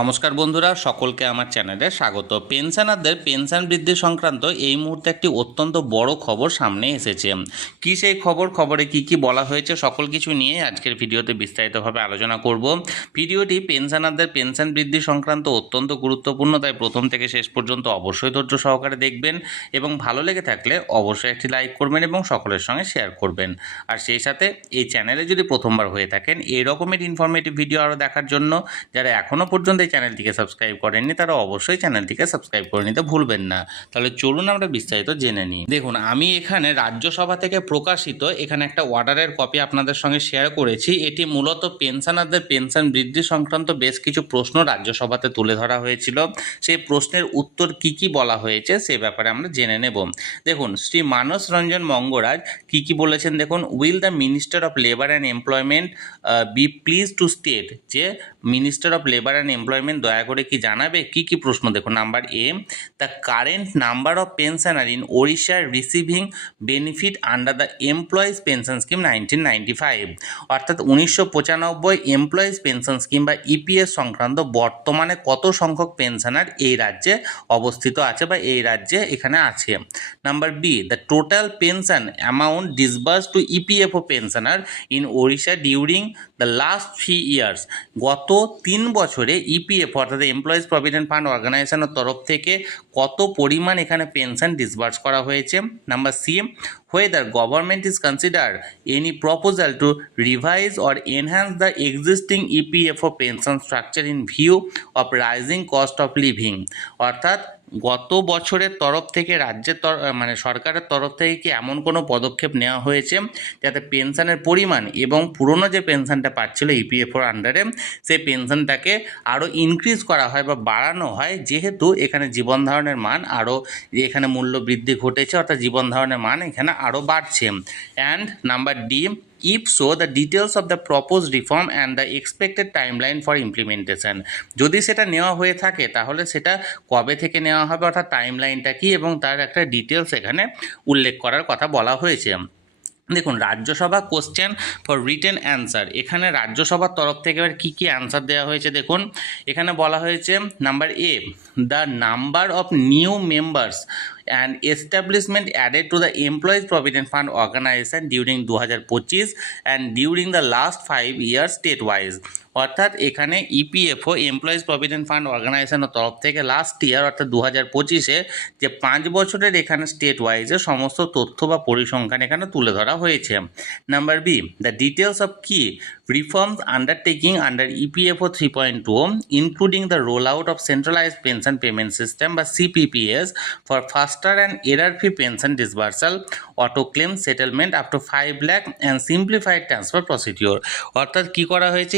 নমস্কার বন্ধুরা, সকলকে আমার চ্যানেলে স্বাগত। পেনশনারদের পেনশন বৃদ্ধি সংক্রান্ত এই মুহূর্তে একটি অত্যন্ত বড় খবর সামনে এসেছে। কি সেই খবরে কি বলা হয়েছে সকল কিছু নিয়ে আজকের ভিডিওতে বিস্তারিতভাবে আলোচনা করব। ভিডিওটি পেনশনারদের পেনশন বৃদ্ধি সংক্রান্ত অত্যন্ত গুরুত্বপূর্ণ, তাই প্রথম থেকে শেষ পর্যন্ত অবশ্যই ধৈর্য সহকারে দেখবেন এবং ভালো লেগে থাকলে অবশ্যই একটি লাইক করবেন এবং সকলের সঙ্গে শেয়ার করবেন। আর সেই সাথে এই চ্যানেলে যদি প্রথমবার হয়ে থাকেন এই রকমের ইনফরমেটিভ ভিডিও আরও দেখার জন্য যারা এখনও পর্যন্ত এই চ্যানেলটিকে সাবস্ক্রাইব করেননি তারা অবশ্যই চ্যানেলটিকে সাবস্ক্রাইব করে নিতে ভুলবেন না। তাহলে চলুন আমরা বিস্তারিত জেনে নিই। দেখুন, আমি এখানে রাজ্যসভা থেকে প্রকাশিত এখানে একটা অর্ডারের কপি আপনাদের সঙ্গে শেয়ার করেছি। এটি মূলত পেনশনারদের পেনশন বৃদ্ধি সংক্রান্ত বেশ কিছু প্রশ্ন রাজ্যসভাতে তুলে ধরা হয়েছিল। সেই প্রশ্নের উত্তর কি বলা হয়েছে সে ব্যাপারে আমরা জেনে নেব। দেখুন, শ্রী মানস রঞ্জন মঙ্গরাজ কি বলেছেন দেখুন। Will the minister of labour and employment be please to state, যে minister of labour and employment দয়া করে কি জানাবে কি প্রশ্ন। দেখুন, number A, the current number of pensioner in Odisha receiving benefit under the employees pension scheme 1995, অর্থাৎ 1995 employees pension scheme বা ইপিএস সংক্রান্ত বর্তমানে কত সংখ্যক পেনশনার এই রাজ্যে অবস্থিত আছে বা এই রাজ্যে এখানে আছে। Number B, the total pension amount disburse to EPFO pensioner in Odisha during the last 3 years, গত 3 বছরে ইপিএফ অর্থাৎ এমপ্লয়িজ প্রভিডেন্ট ফান্ড অর্গানাইজেশনের তরফ থেকে কত পরিমাণ এখানে পেনশন ডিসবার্স করা হয়েছে। Number C, whether government is consider any proposal to revise or enhance the existing EPFO pension structure in view of rising cost of living, অর্থাৎ গত বছরের তরফ থেকে রাজ্যের মানে সরকারের তরফ থেকে কি এমন কোনো পদক্ষেপ নেওয়া হয়েছে যাতে পেনশনের পরিমাণ এবং পুরনো যে পেনশনটা পাচ্ছিল ইপিএফওর আন্ডারে সেই পেনশনটাকে আরও ইনক্রিজ করা হয় বা বাড়ানো হয়, যেহেতু এখানে জীবন ধারণের মান আরও এখানে মূল্য বৃদ্ধি ঘটেছে, অর্থাৎ জীবন ধারণের মান এখানে আরও বাড়ছে। And number D, if so the details of the proposed reform and the expected timeline for implementation, যদি সেটা নেওয়া হয়ে থাকে তাহলে সেটা কবে থেকে নেওয়া হবে অর্থাৎ টাইমলাইনটা কি এবং তার একটা ডিটেলস এখানে উল্লেখ করার কথা বলা হয়েছে। দেখুন, Rajya Sabha question for written answer, এখানে রাজ্যসভার তরফ থেকে এবার কী অ্যান্সার দেওয়া হয়েছে দেখুন। এখানে বলা হয়েছে number A, the number of new members and establishment added to the Employees Provident Fund organization during 2025 and during the last 5 years state-wise, অর্থাৎ এখানে ইপিএফও এমপ্লয়িজ প্রভিডেন্ট ফান্ড অর্গানাইজেশনের তরফ থেকে লাস্ট ইয়ার অর্থাৎ 2025-এ যে 5 বছরের এখানে স্টেট ওয়াইজে সমস্ত তথ্য বা পরিসংখ্যান এখানে তুলে ধরা হয়েছে। Number B, the details of কি reforms undertaking under EPFO 3.2 including the rollout of centralized pension payment system বা CPPS for faster and error-free pension disbursal, auto claim settlement up to 5 lakh and simplified transfer procedure, অর্থাৎ কি করা হয়েছে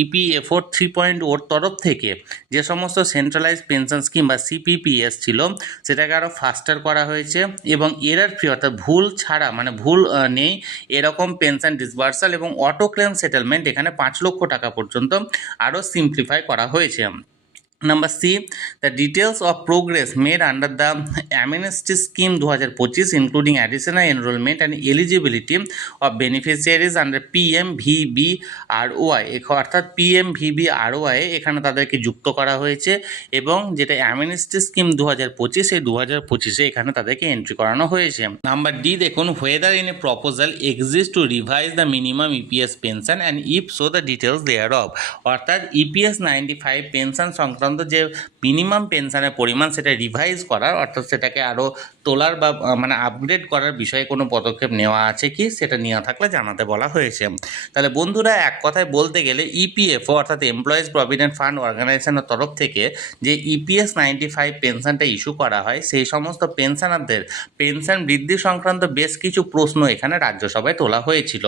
EPFO 3.0 তরফ থেকে যে সমস্ত সেন্ট্রালাইজ পেনশন স্কিম বা সিপিপিএস ছিল সেটাকে আরও ফাস্টার করা হয়েছে এবং এরার ফ্রি অর্থাৎ ভুল ছাড়া মানে ভুল নেই এরকম পেনশন ডিসবার্সাল এবং অটো ক্লেম সেটেলমেন্ট এখানে 5 লক্ষ টাকা পর্যন্ত আরও সিম্পলিফাই করা হয়েছে। Number C, the details of progress made under the amnesty scheme 2025 including additional enrollment and eligibility of beneficiaries under PMVBROI, অর্থাৎ PMVBROI এখানে তাদেরকে যুক্ত করা হয়েছে এবং যেটা অ্যামনেস্টি স্কিম 2025 এই 2025-এ এখানে তাদেরকে এন্ট্রি করানো হয়েছে। নাম্বার ডি দেখুন, whether in a proposal exists to revise the minimum EPS pension and if so the details thereof, অর্থাৎ EPS 95 পেনশন সংক্রান্ত যে মিনিমাম পেনশনের পরিমাণ সেটা রিভাইজ করার অর্থাৎ সেটাকে আরও তোলার বা মানে আপগ্রেড করার বিষয়ে কোনো পদক্ষেপ নেওয়া আছে কি সেটা নেওয়া থাকলে জানাতে বলা হয়েছে। তাহলে বন্ধুরা, এক কথায় বলতে গেলে ইপিএফও অর্থাৎ এমপ্লয়িজ প্রভিডেন্ট ফান্ড অর্গানাইজেশনের তরফ থেকে যে ইপিএস 95 পেনশনটা ইস্যু করা হয় সেই সমস্ত পেনশনারদের পেনশন বৃদ্ধি সংক্রান্ত বেশ কিছু প্রশ্ন এখানে রাজ্যসভায় তোলা হয়েছিল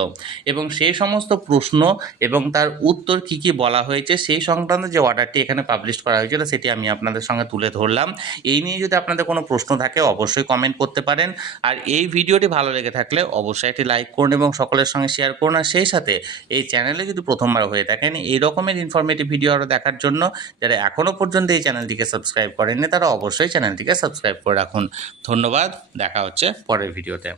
এবং সেই সমস্ত প্রশ্ন এবং তার উত্তর কি বলা হয়েছে সেই সংক্রান্ত যে অর্ডারটি এখানে পাবলিশ করা হয়েছিল সেটি আমি আপনাদের সঙ্গে তুলে ধরলাম। এই নিয়ে যদি আপনাদের কোনো প্রশ্ন থাকে অবশ্যই কমেন্ট করতে পারেন। আর এই ভিডিওটি ভালো লেগে থাকলে অবশ্যই একটি লাইক করুন এবং সকলের সঙ্গে শেয়ার করুন। আর সেই সাথে এই চ্যানেলে যদি প্রথমবার হয়ে থাকেন এই রকমের ইনফরমেটিভ ভিডিও আরও দেখার জন্য যারা এখনও পর্যন্ত এই চ্যানেলটিকে সাবস্ক্রাইব করেননি তারা অবশ্যই চ্যানেলটিকে সাবস্ক্রাইব করে রাখুন। ধন্যবাদ, দেখা হচ্ছে পরের ভিডিওতে।